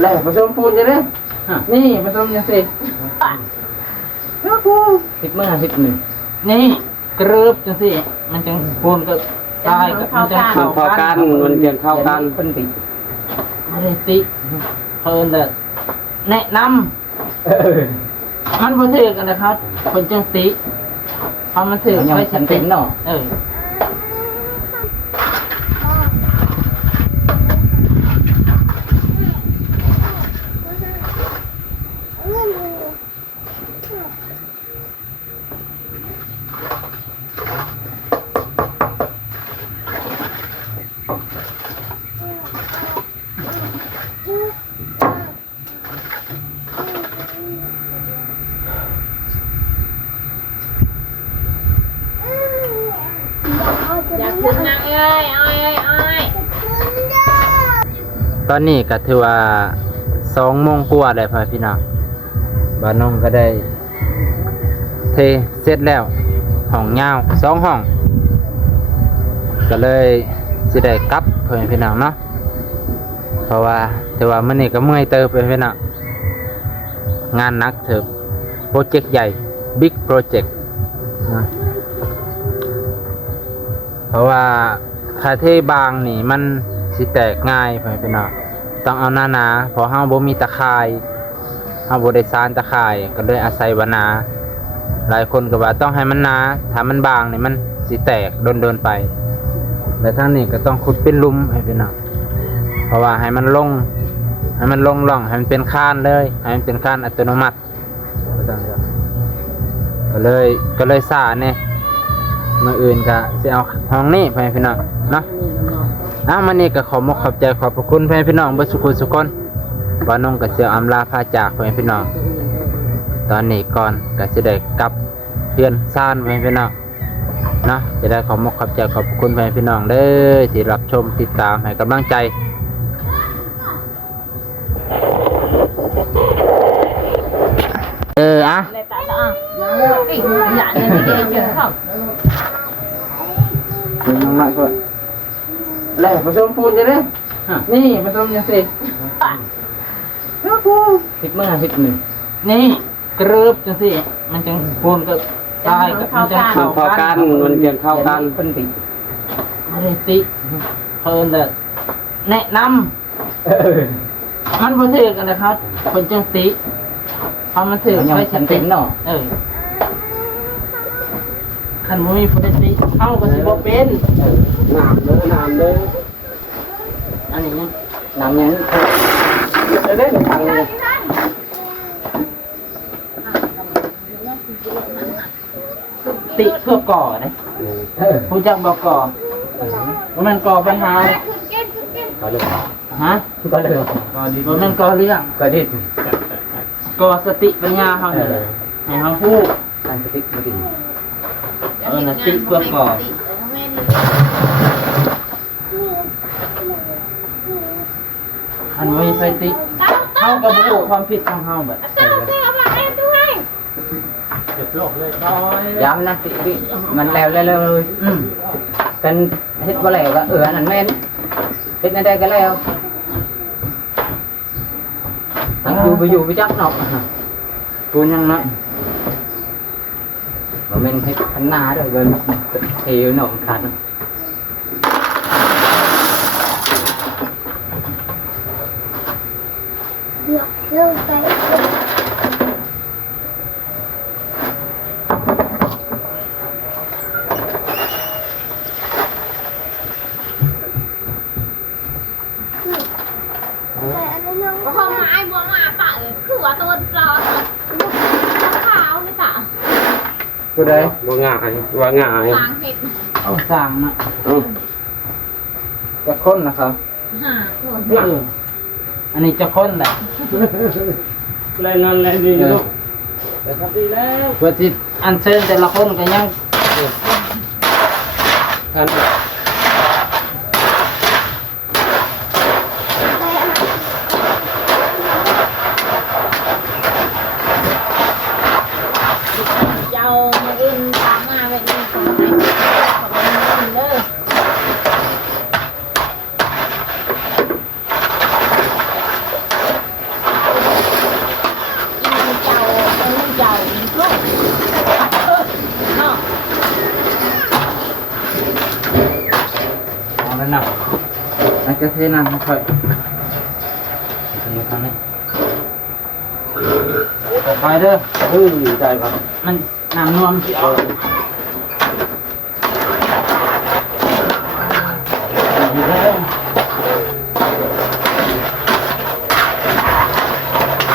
แล้วผสมปูนจะได้นี่ผสมยังสิแล้วกูสิบเมื่อสิบหนึ่งนี่กรึบจังสิมันจังปูนก็ตายกับมันจังมันพอกันมันเรียนเข้ากันเป็นติไม่ได้ติเพิ่นแต่แนะนำมันบ่ถือกันนะครับคนจังติพอมันถือยังไปฉันเป็นเนาะเออ อยากขึ้นนางเอ้ยอ้อยเอ้ยอ้อย ตอนนี้ก็ถือว่าสองโมงกว่าได้พ่อพี่น้องบ้านน้องก็ได้ เทเสร็จแล้วห้องยาวสองห้อง ก็เลยสิได้กลับเพื่อนพี่น้องเนาะเพราะว่าถือว่ามื่อนี้ก็เมื่อยเติบเพื่อนพี่น้องงานหนักเถอะโปรเจกต์ใหญ่บิ๊กโปรเจกต์นะเพราะว่าคาเทบางนี่มันสิแตกง่ายเพื่อนพี่น้อง ต้องเอาหน้านาๆเพราะห้าบ่มีตะข่ายห้าบ่ได้ซานตะข่าย ก็เลยอาศัยวานา หลายคนก็ว่าต้องให้มันหนาถ้ามันบางเนี่ยมันสิแตกโดนๆไป แต่ทั้งนี้ก็ต้องขุดเป็นลุมให้พี่น้องเพราะว่าให้มันลง ให้มันลงร่องให้มันเป็นคานเลย ให้มันเป็นคานอัตโนมัติก็เลยก็เลยสาเนี่ยมื่ออื่นก็จะเอาห้องนี้ไปให้พี่น้องเนาะ อ้าวมันนี่ก็ขอมกขอบใจขอบพระคุณเพื่อนพี่น้องเบสุขุสุคนว่านงกับเสียวอำลาพาจากเพื่อนพี่น้อง ตอนนี้ก่อนก็จะได้กลับเพื่อนซ่านไปพี่น้องเนาะจะได้ขอมกขอบใจขอบคุณไปพี่น้องเด้อที่รับชมติดตามให้กำลังใจเอออะเลยอีกหลาเนี่ยที่เจอเขาคุณน้องน้อยก็ แล้วผสมปูนจะได้นี่ผสมยังสิแล้วกูสิบเมื่อสิบหนึ่งนี่กรึบจังสิมันจังปูนก็ตายกับมันจังมันพอกันมันเรียนเข้ากันเป็นติไม่ได้ติเพิ่นแต่แนะนำมันบ่ถือกันนะครับคนจังติพอมันถือยังไปฉันเป็นเนาะเออ คันบ่มีผู้ใดติเฮาก็สิบ่เป็น น้ำเลยน้ำเลยอันนี้ยังน้ำยังจะได้ทางเลยติเพื่อก่อนะเออผู้จักบ่ก่อบ่แม่นก่อปัญหาก็เลยฮะก็เลยบ่แม่นก่อเรื่องก็ดิ้นก่อสติปัญญาเฮาเอนี่อให้เฮาฮู้ตั้งสติไม่ดี เออนะติเพื่อก่ออันบ่มีไฟติเฮาก็บ่รู้ความผิดของเฮาแบัดย้ำนะสิสิมันแล้วแล้วเลยอืมกันเฮ็ดบ่แล้วก็เอออันนั้นแม่นเฮ็ดอันใดก็แล้วอยู่ไปอยู่ไปจักเนาะปูยังน้อย บ่แม่นเฮ็ดพันหน้าเด้อเบิ่นเทอยู่เนาะขาด ก็คงมาไอ้บัวมาปะเลยคือว่าตัวรอขาวไม่ตา ผู้ใดบ่ง่ายว่าง่ายล้างเห็ดเอาสร้างน่ะอืมจะคนนะครับหาคนเอออันนี้จะคนแหละแรงงานแรงดีลูกเพื่อที่อันเชิญแต่ละคนก็ยังท่าน เจ้ามืออื่นตามมาแบบนี้ของไหนของมืออื่นเด้อ จะเทน้ำค่อยทางนี้ไปเด้อเฮ้ยใจครับมันน้ำนวมสิเอาอยู่เด้อ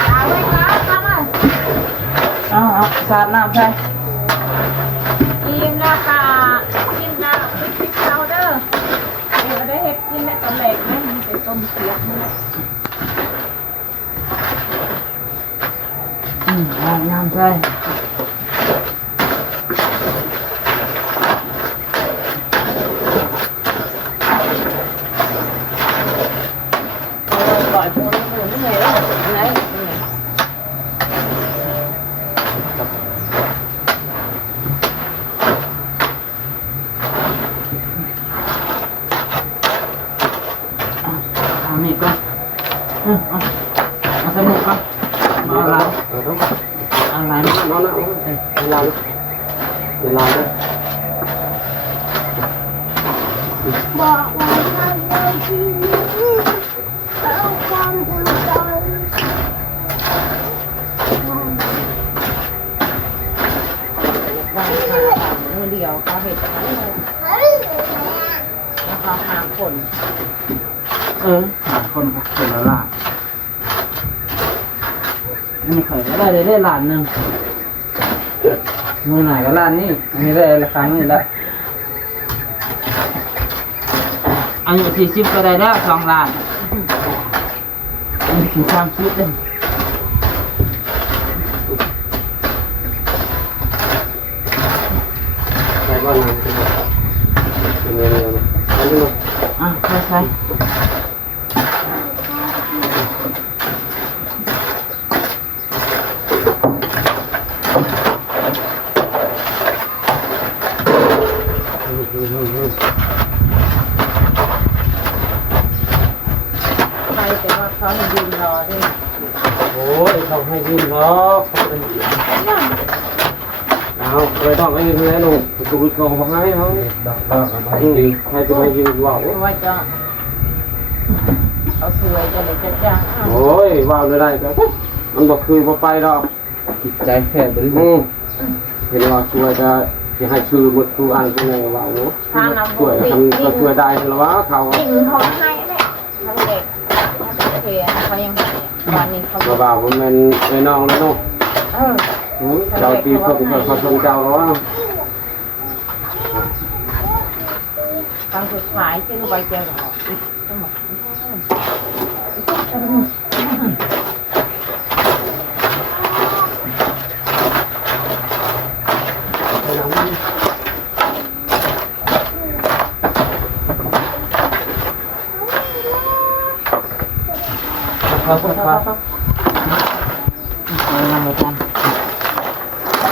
เอาไว้ครับครับอะเอาเอาสาดน้ำใส่ เสียบนี่แหละ อืมเอาน้ำใส่ ปล่อยพวกนี้มันเหนื่อยแล้วไหนเหนื่อย เอานี่ก่อนเอาเอาเอาสมุกก่อนมาเอาอะไร เอาต้อง เอาอะไรนอนนะเวลาเวลาเนี่ยบอกว่าทำได้ชีวิตเอาความภูมิใจวางขามือเดียวเขาเห็ดแล้วเขาหาคน เออหาคนครับเป็นละล้า นอันนี้เคยได้ได้ได้ล้านหนึ่งมือไหนก็ล้านนี่อันนี้ได้ราคานี่ละอันนี้สี่สิบก็ได้แล้วสองล้านอันนี้คือความคิดเลยใจบ้านนั้นเป็นยังไงนะอันนี้อะใช่ใช่ ไปแต่ว่า เขาเนี่ยยืนรอด้วยโอ้ยเขาให้ยืนรอกเป็นเอาเคยต้องให้ยืนแล้วหนูกูโกงเขาให้เขาใครจะมายืนว่าว่าจะเขาสวยจะเลยจะจ้างโอ้ยว่าวเลยได้ก็มันบอกคือบ่ไปดอกจิตใจแค่บริสุทธิ์เห็นว่าช่วยจะจะให้ชื่อหมดทุกอันเป็นไงว่าวเนาะช่วยทำก็ช่วยได้แล้วว่าเขากินเขาให้แหละ เขาเด็กโอ เคเขายังวันนี้เขาบ่บ่าวมันเป็นไอ้น้องแล้วเนาะเอออืมเจ้าตีเขาเป็นเขาชนเจ้าแล้วว่าตอนสุดท้ายที่เขาไปเจอหรออีกทั้งหมด เขาเขาเขาเอานำมาท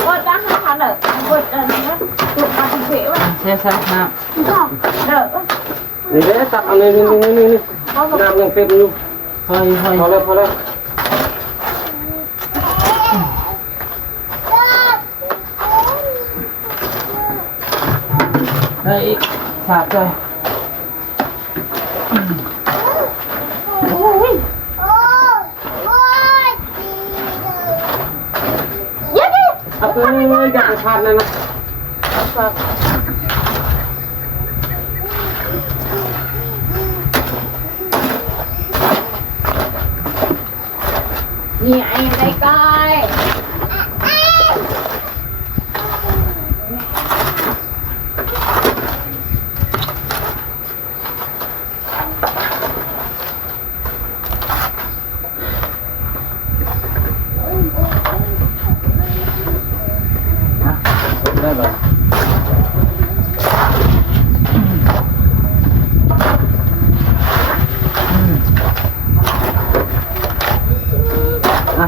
ก็จ้างให้เขาเด้อก็เออนะตุกมาถึงเสียวำใช่ใช่น้ก็เด้อนี่เด้ตักอันนี้นี่นี่นี่น้ำยังเต็มอยู่ำค่อยค่อยพอแล้วพอแล้วได้อีกสาดเลย เอาไปเลยอยากจะทานเลยนะนี่ไอ้ไรก้อย นะได้แบบอะ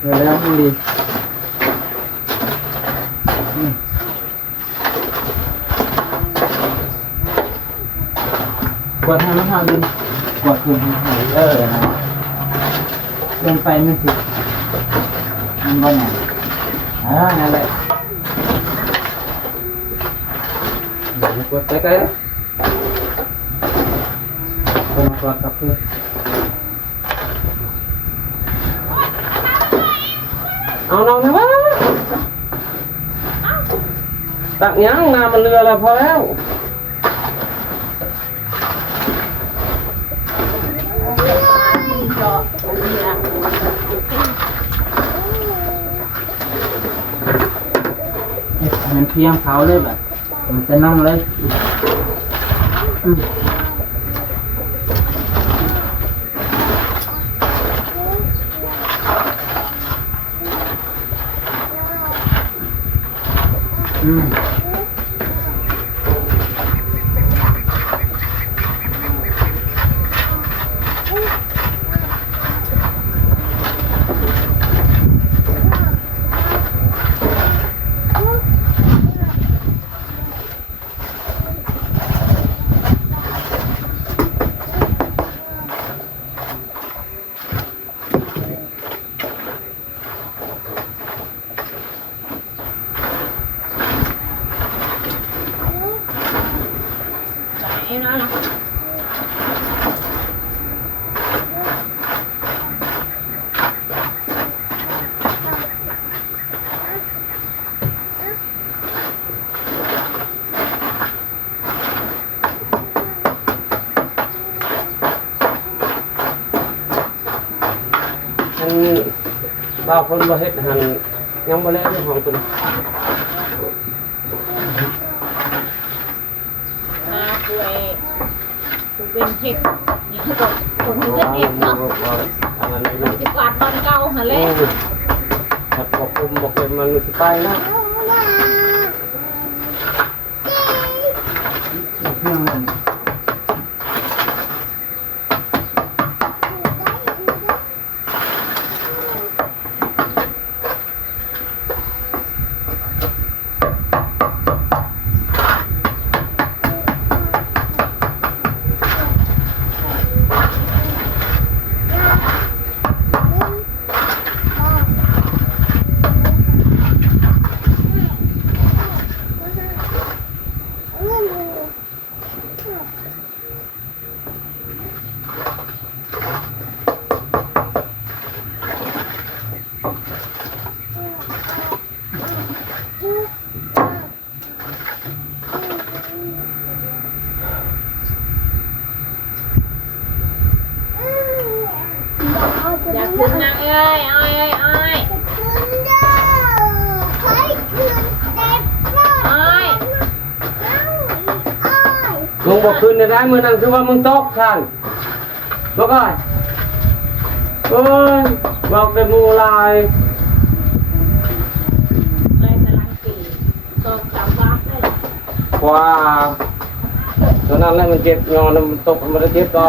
เดี๋ยวแล้วมันดีอืม คนทำดินกดคุณให้เออนะเกินไปไม่สิมันบ่เนี่ยเออนั่นแหละกดใกล้ๆนคนกดกับเพื่อนเอาน้องนะวะตักยังน้ำมันเรือแล้วพอแล้ว จอเนี่ย มัน เพียงเขาเลยแบบมันจะนั่งเลยอืมาวคนบ่เฮ็ดหันยังบ่แล้วเรื่องของตัวมาป่วยเป็นเห็ดนี่ก็คนเห็ดเห็ดเนาะอันนั้นนี่สิกวาดตอนเก่าหั่นแหละถ้าบอกคุมบอกเป็นมันสิไปนะเพียง มันอยากขึ้นนางเอ้ยอ้อยเอ้ยอ้อยอ้อยลุงบอกคืนได้มือนั่นคือว่ามึงตกท่านบอกก่อนเอ้ยบอกเป็นมูลายอ้อยกำลังตีตกจำว่าได้กว่าตอนนั้นแหละมันเจ็บงอนมันตกมันจะเจ็บต่อ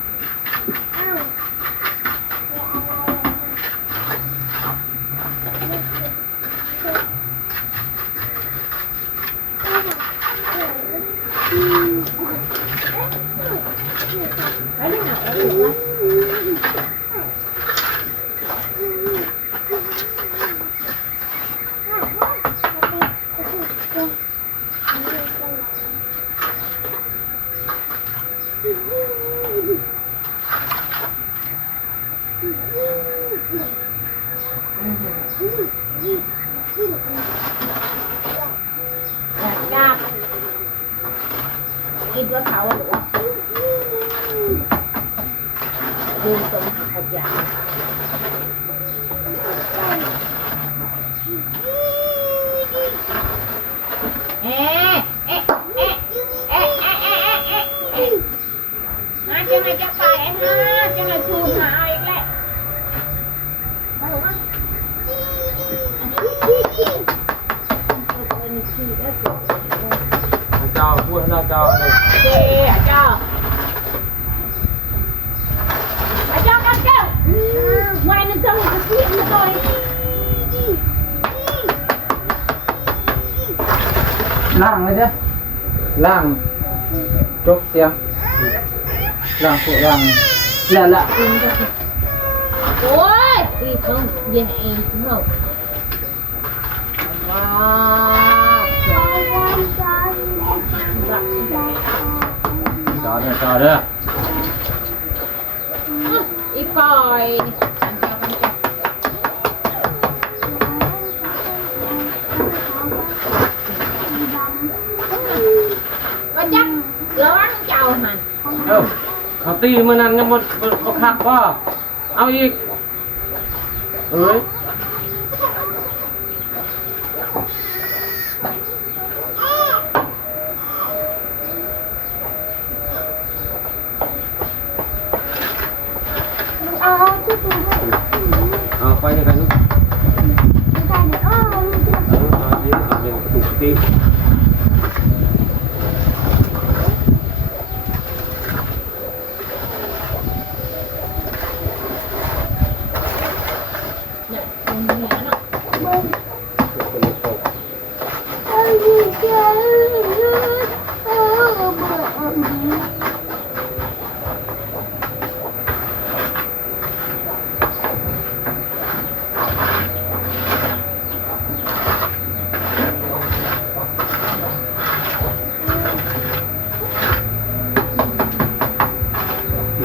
ยากกินว่าเขาหรือว่ดูตรงขยะเอ๊ะเอ๊ะเอ๊ะเอ๊ะเอ๊ะเอ๊ะเอ๊ะมาจะมาจะไปนะจะมาชูหาย cho đi. Chị à cho. À cho con kêu. Ngoài nó trông nó chuyện nó rồi. Làng đấy chứ. Làng chốt xem. Làng phụ làng. Là lạ. Ôi, đi không, về này cũng không. Wow. จอดเลยจอดเลยอีปอยว่าจักร้อนเจ้ามันเอ้าเขาตีมันนั่นก็หมดหมดคักพ่อเอาอีกเอ้ย เอาที่ปูให้เอาไปด้วยกันลูกไม่ได้เลยอ้อ เออตอนนี้เอาเร็วปลุกตี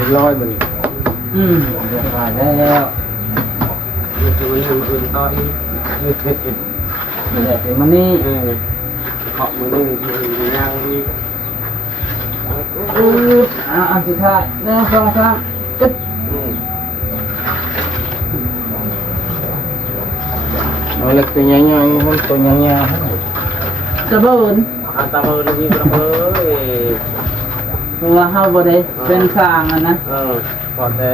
มีร้อยมันอืมเดี๋ยวผ่านได้แล้วมีตัวนี้มันอื่นต่ออีกเดี๋ยวถึงมันนี่เออขอบมือนี่มีย่างอีกอืออ่าอันสุดท้ายหนึ่งสองสามจึ๊บอืมเอาเล็กตัวใหญ่ๆมันตัวใหญ่ๆจะเบิ่นอาตามือนี่กระเบ้ย เพราะว่าเฮาบ่ได้เป็นสร้างอันนะ เออพอแต่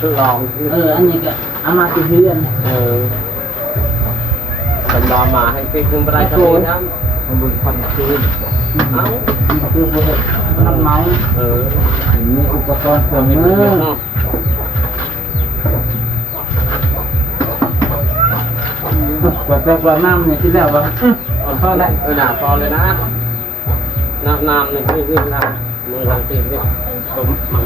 ทดลองเออ อันนี้ก็เอามาติเฮือนเออสำรองมาให้ติ๊กนึงไปได้ครับนะมันบุญพันคืนเอ้านี่คือบ่ได้รับเหมาเออมีอุปกรณ์เครื่องไม่มืรู้อเนาะกว่าจะกว่าน้ำเนี่ยที่แล้วว่าอื้อพอแล้วเออหนาพอเลยนะน้ำน้ำนี่คือคือน้ำ มันเป็นเรื่องมัน